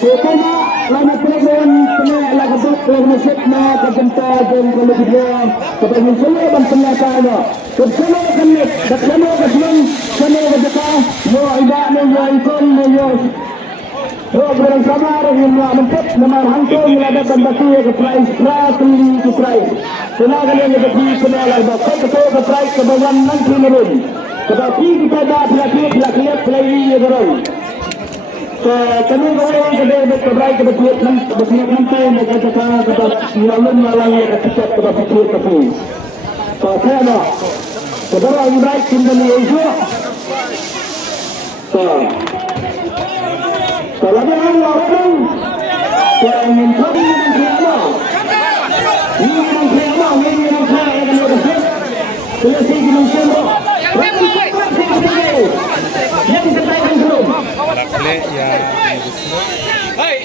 Kena lama pelabuhan kena lakukan permusik na kaganta dan kemudian kepada semua dan penyataan bersama kami bersama dengan semua kita mo iba mo ikon mo bersama dengan mentok nomor hantu melada batu ke price ke price tenaga yang lebih kena lakukan ke price ke bawah nanti menurun tetapi kita dah pelakir pelai berol kami orang kedai keberai kebetulan nanti mereka cakap kepada nyalon malang yang kecil kepada pikir tapi saya nak keberai keberai tinggal di Asia kalau ada orang yang ingin kami yang siapa ini yang siapa yang berhasil selesai dengan siapa yang terbaik dulu Play ya. Hey.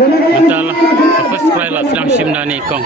Betul. First try lah sedang Shimdani Kong.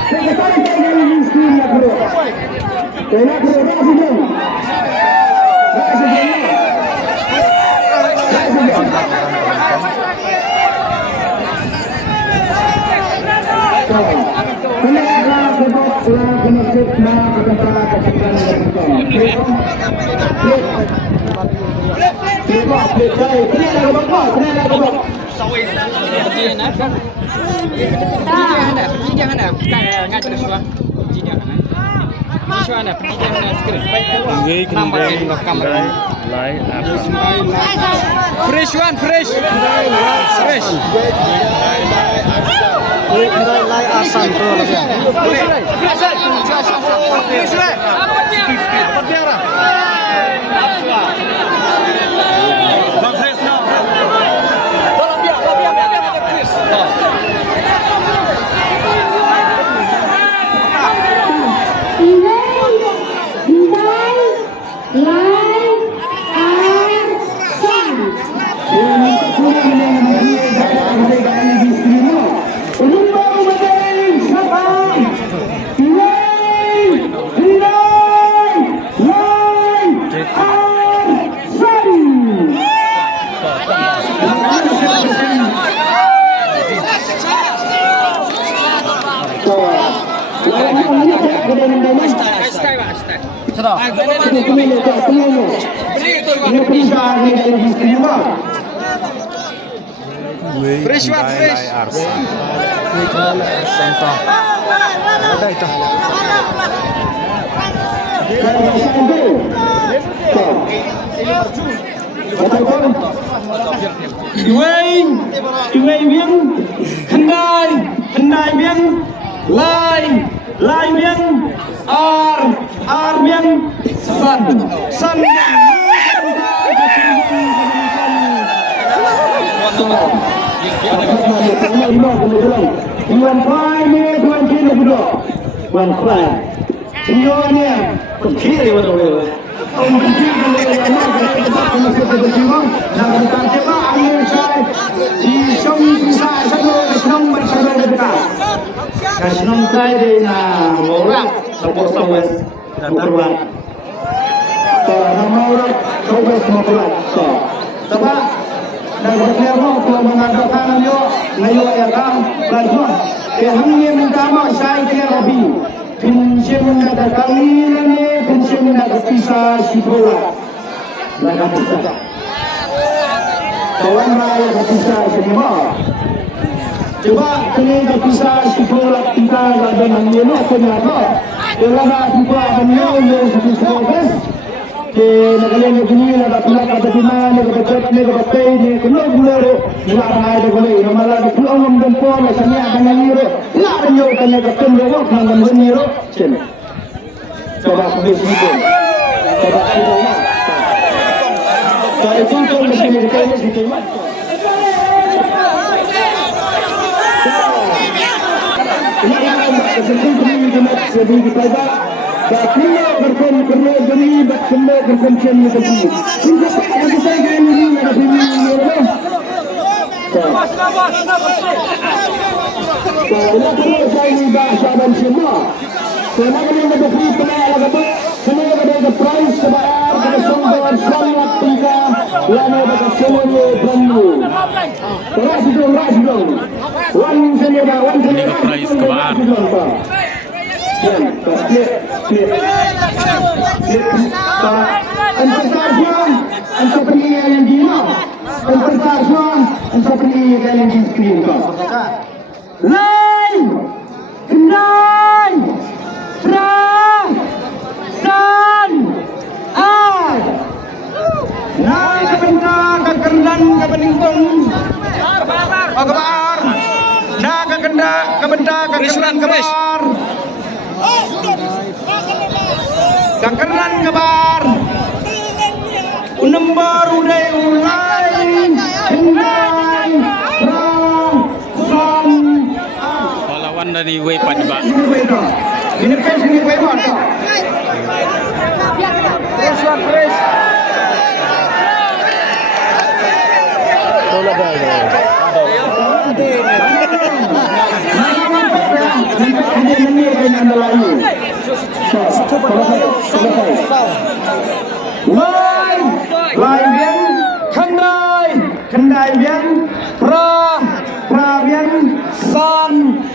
Fresh one, fresh. Lai asam tu lagi. Fresh one, fresh. Ada itu. Duai miếng Hendai miếng Lai miếng Ar miếng San Tuan Fly ni Tuan Kini juga Tuan Fly semuanya kecil betul-betul orang kecil kalau nak datang cepat air saya di sông saya senang bersama dekat senang saya di orang support sawes berbuat nama orang sawes berbuat sebab dan berkira kalau mengadakan nayo ya kan bantuan hanya minta mak saya kira lebih pensiun ada kali ni pensiun ada pisah sipola laga pisah kawan raya pisah semua coba kini pisah sipola kita ada menyeluruh ternyata dalam kita menyeluruh sesuatu ke negara yang begini ada pula kata mana kata ni keluar nak ada boleh malah di pulau dan pulau sana ada ni nak renyo tanya kata mereka nak meniro cen coba habis itu coba itu kalau itu pun mesti kita ini jadi kita Kena beri kena berkencing lagi. Kita saya ini ada ini. Kalau terus saya bahasa dan semua. Kenapa yang berdiri kena lagi? Kenapa ada prize sebayar pada sumber sangat tinggi. Lama pada semuanya bambu. Ras dong. Wan senjata. Ini ke prize kebaar. Untuk penilaian yang gila, untuk penilaian yang diskriminasi. Lain, kendai, perang, dan ai. Nah, kebentar, kekendan, kepeningkong, kebar. Nah, kekendak, kebentar, kekendan, kebar. Kekendan, kebar. Unembar, udai, ulai, kendai, perang, dan Lawan dari Wepat Pak. ini pes ini Wepat. Fresh. Lain bien, kendai bien, pra bien,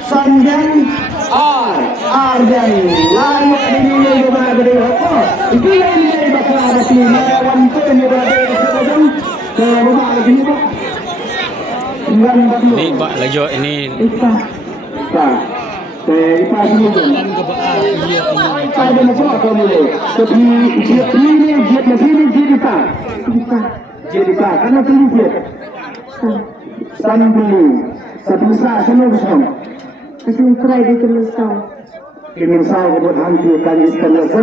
san bien, ar bien. Lain ini berada apa? Itu yang ini bakal ada sini. Lawan tu ini berada di sebelum ke rumah lagi ni pak. Ini Pak Lajo ini Ipa sini tu. Ada macam apa ni? Tapi dia ini kita. Karena tu dia. Sambil satu saat semua bersama. Kasi try dito ng sound. Kiminsaw ko po hanti kali iskandar ko.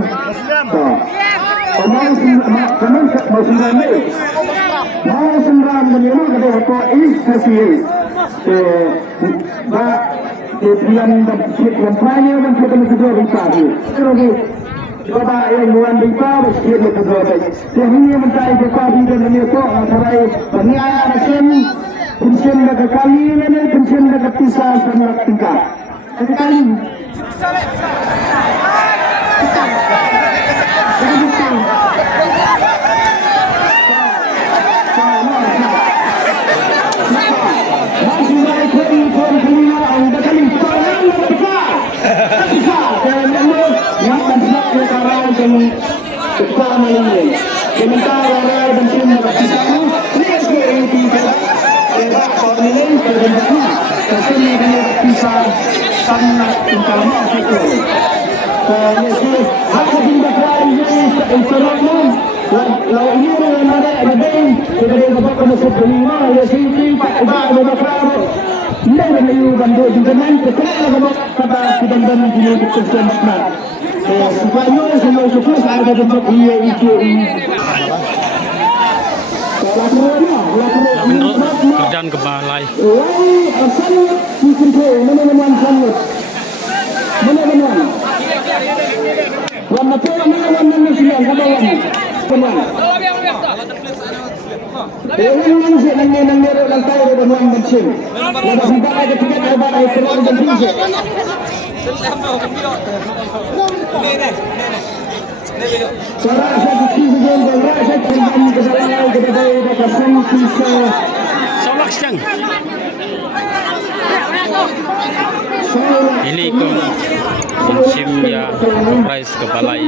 Mau sembram menyeru kata apa is hasil. Kemudian kampanye dan kita juga beritahu. Terus coba yang bukan beritahu sikit lebih baik. Yang ini mencari kepada dan menyokong antara pengiaya mesin, pensiun dekat kali ini, pensiun dekat pisah sama tingkat. Kali. menurut kerjaan ke balai. Solak siang. Ini kunci ya prize ke balai.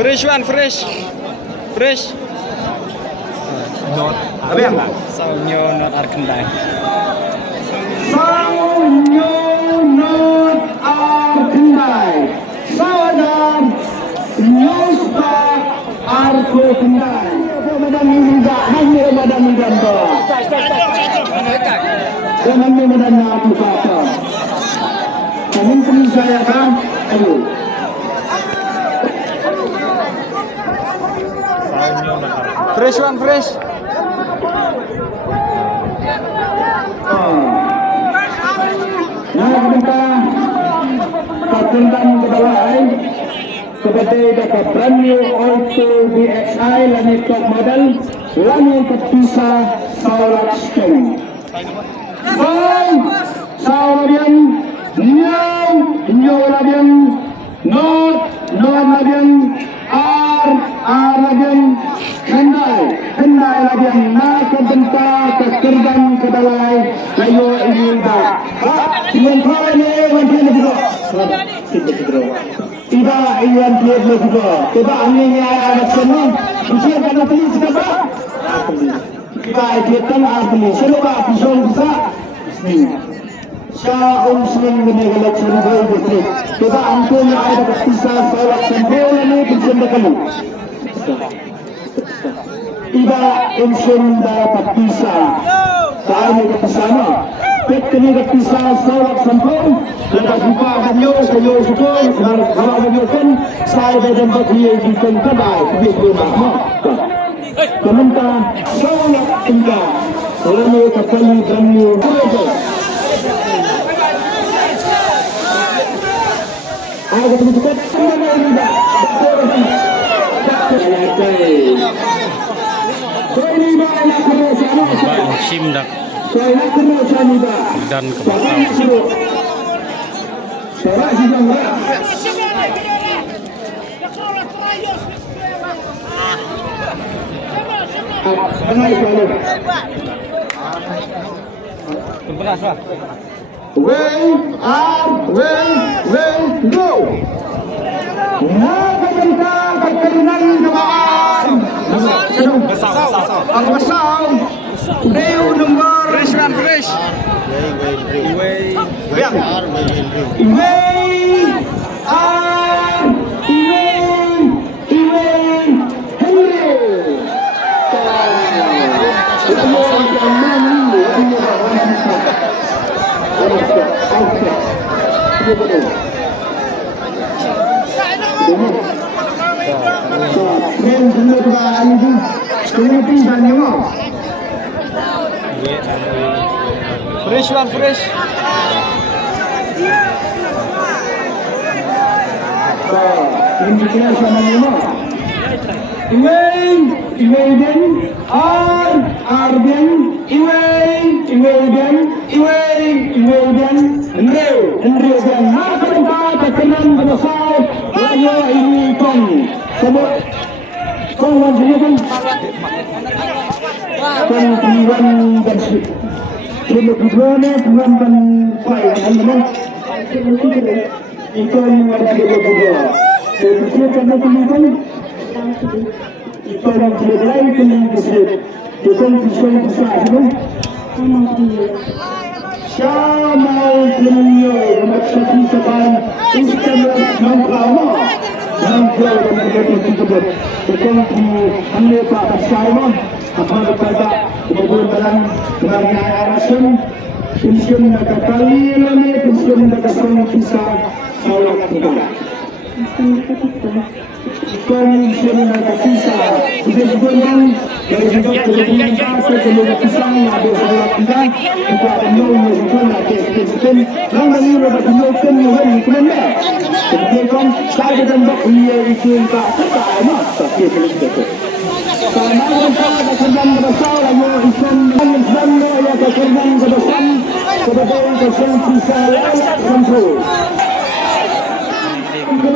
Fresh one, fresh. Not apa? Saunyo not arkendai. Nyuspa Arko Kendai. Ramadan Muda, hanya Ramadan Muda. Jangan Ramadan Nabi Kata. Kami pun saya kan, ayo. Fresh one, fresh. Nah, kita perkentan kebawaan seperti dapat brand new auto DXi langit top model langit terpisah solar stem. Saurian Nyau Labian Not Labian R Labian Kendai Labian Na kebentar kekerjaan kedalai layo ini dah dengan kau ini wanita juga tidak iwan plate juga coba anehnya ada semua usia kena beli siapa kita ikutkan ahli siapa pisau bisa Syahum Senin Benegalat Senegal Betul. Coba angkanya ada berpisah salat sempurna ini bersama kamu. Tidak insun dapat pisah. Kami bersama. Kami berpisah salat sempurna. Kita jumpa beliau saya suka kalau beliau kan saya dan beliau kita kedai begitu nama. Komentar salat tinggal. Kalau kita kali beliau ada kebutuhan mana ini dah? Simdak dan go. Nah, kita perkenan kebawaan. Besar. Deu nomor Fresh one, fresh. Fresh one, fresh.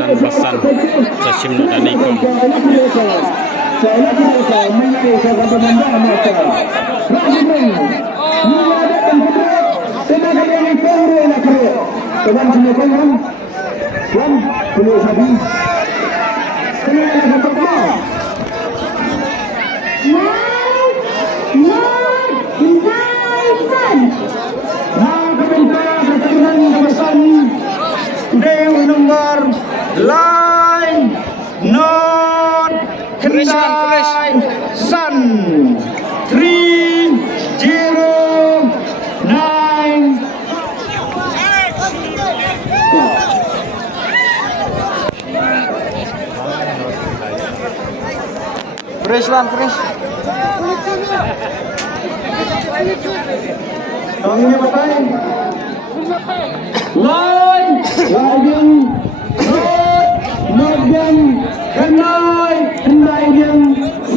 dan pesan Sasimno dan Ikom. Nomor line no Fresh one, fresh. Sun 309. Fresh one, fresh. Kami ni patay. Line, lagyan, lagyan, kenai, kenai yang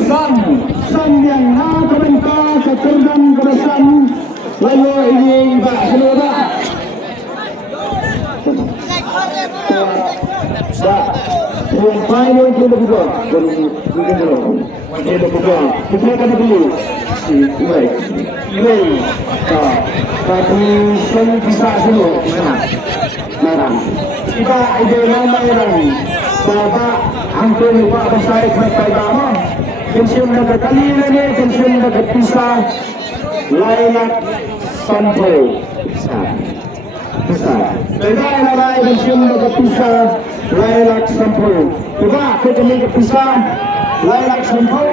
sun yang nakabenta sa kurdan kerasan, lalu ini iba seluruh. Yang final itu lebih kita akan dulu. Baik. Tapi saya bisa dulu. Merah. Kita ide nama merah. Bapak hampir lupa besar kereta lama. Pensiun dah kali ini, pensiun dah berpisah. Lainlah sampai besar. Bagaimana lain pensiun dah berpisah. Lainlah sampai. Coba kita ni berpisah. Lainlah sampai.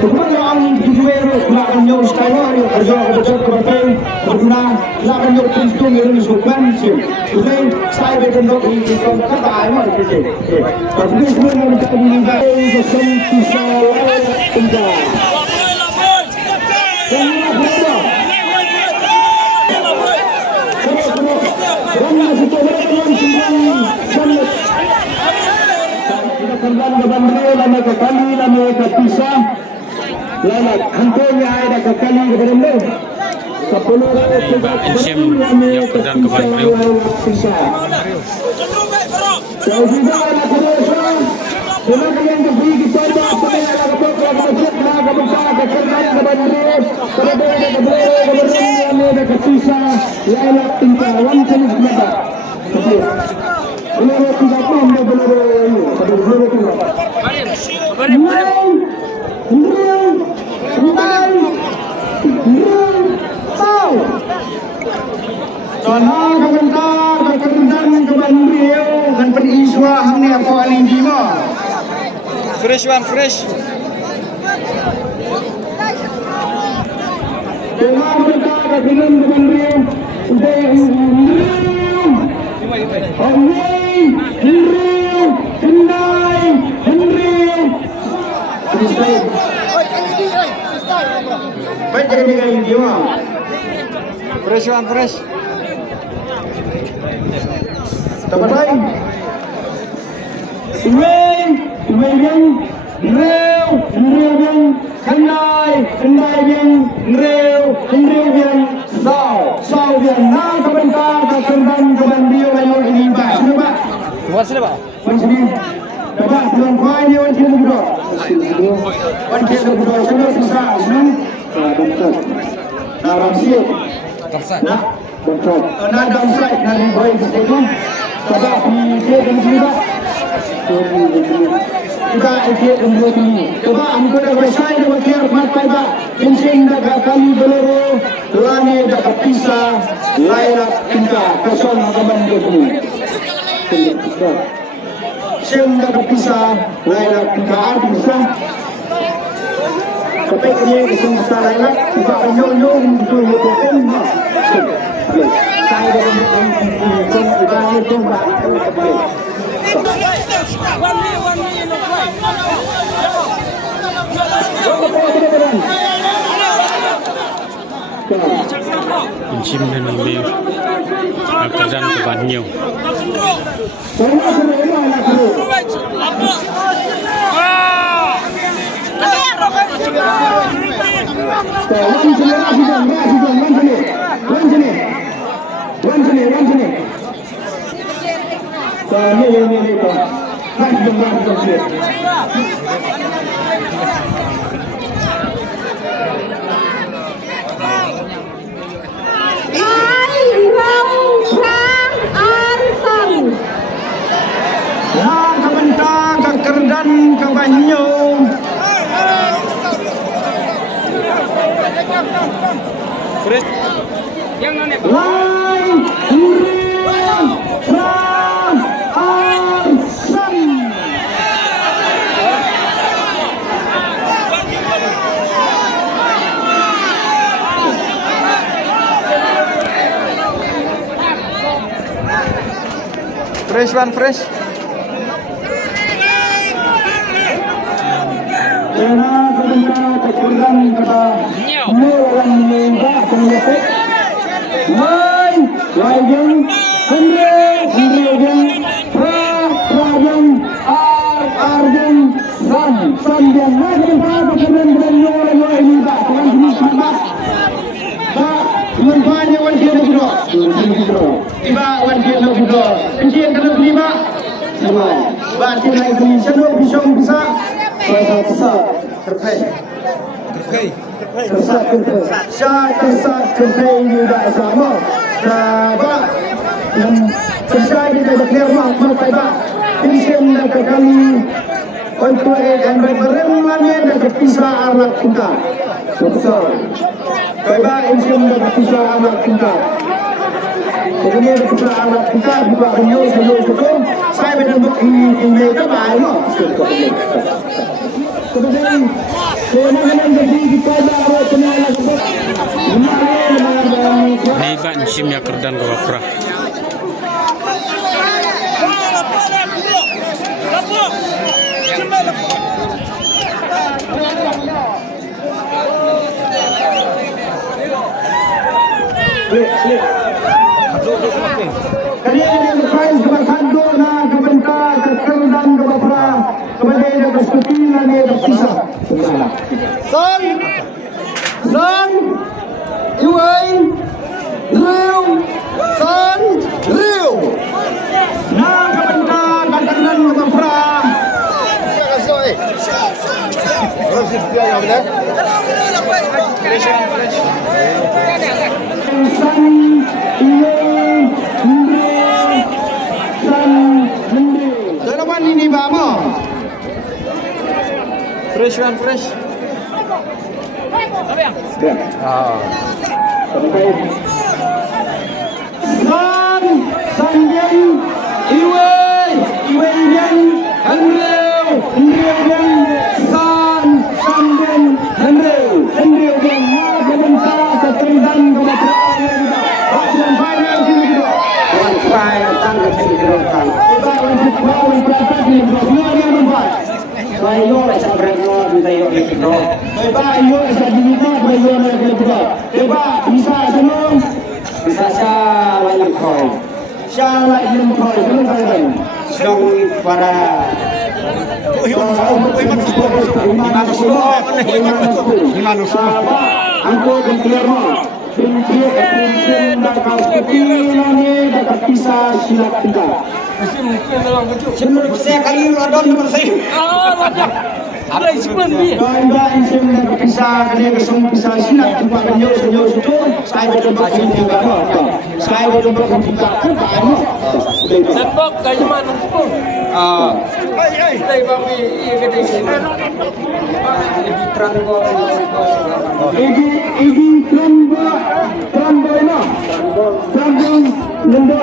Kemudian yang dijual lakukan yang sekarang yang kerja betul kebetul berguna lakukan yang tuntung yang disukai sih. Jadi saya berkendak ini kalau kata ayam ada kerja. Tapi semua yang kita minta itu semua tinggal. Lama kepisah. Lama hampirnya ada kekali kepada lo. Ensim yang pedang ke Bandung. Jauh juga ada kerosan. Dengan yang diberi kita Fresh one, fresh. Fresh one, fresh. Tempat lain. Yang yang kendai yang sau yang nang kebentar kekendan kebandio ayo ini pak sini pak Sini, Pak. sini dapat belum kau ini wan kilo berdua sini bisa sini bentuk dalam siap nah bentuk dalam siap dari boy itu coba di sini pak kita ikut untuk ini. Coba ambil bersai dengan tiar mata pak. Penting dah kali beluru, lani dah kepisah, lainlah kita kosong kaman dulu. Sing dah kepisah, lainlah kita habisah. Tapi ini kesung besar lainlah kita nyong betul betul. Saya dah mengumpulkan itu mbak. Ensim dan ambil kerjaan ke Bandung. Kerdan ke Bandung. Fresh. Yang mana? Lain, Urian, Ram, Arsan. Fresh one fresh. Kena sebentar kekurang kata orang muda penyakit. Wai, wajeng, hendrejeng, rajeng, arjeng, san yang lagi berapa kemudian orang ini tak tuan ini sama. Tak, tuan wan dia nak duduk. Tiba wan dia nak duduk. Encik kena beli mak. Sama. Bak dia nak beli sendok pisang bisa. Besar terbaik. Tersat terbaik juga sama. Sebab yang selesai kita berkira mak baik. Pensiun dah kekali. Untuk dan berperempuannya dah kepisah anak kita. Besar. Baik pensiun dah kepisah anak kita. Kemudian kepisah anak kita juga beliau sebelum saya bertemu ini kembali no. Kemudian kemudian jadi kita baru kenal Neiba nshim ya kerdan ko bapra. Kalian bersaing keberkantor na kebentar kekerdan kebapra kemudian keseputilan dia berpisah. San, Iwain, Drill, San, Drill. Na kebentar kekerdan kebapra. San, Iwain, Drill, San, Drill. Terapan ini bama. Fresh one fresh. Sanjay, Iwayan, Hendreu, Sanjay, Hendreu yang mengenal ketendan kebataan. Hasil final sini kita. One final tangga sini kita. Kita untuk bawa berangkat di dua yang empat. Bayo sa brano tayo dito. Bayo sa dito bayo na dito. Diba bisa sanong bisa sa walang koy. Siya walang koy ano tayo? Song para Angko dan Clermo. Pensiun dan kapitinan ni dapat bisa silap kita. Saya kali rodon bersih. Ada sebelum dia. Anda insim dan bisa kena kesung bisa silap tempat penjauh sejauh situ. Saya berjumpa sini juga. Saya berjumpa kita. Sebab kayu mana tu? Saya bagi ia kedai sini. Lebih terang kau. Igi Trumbo, Trumbo, Trumbo, Trumbo,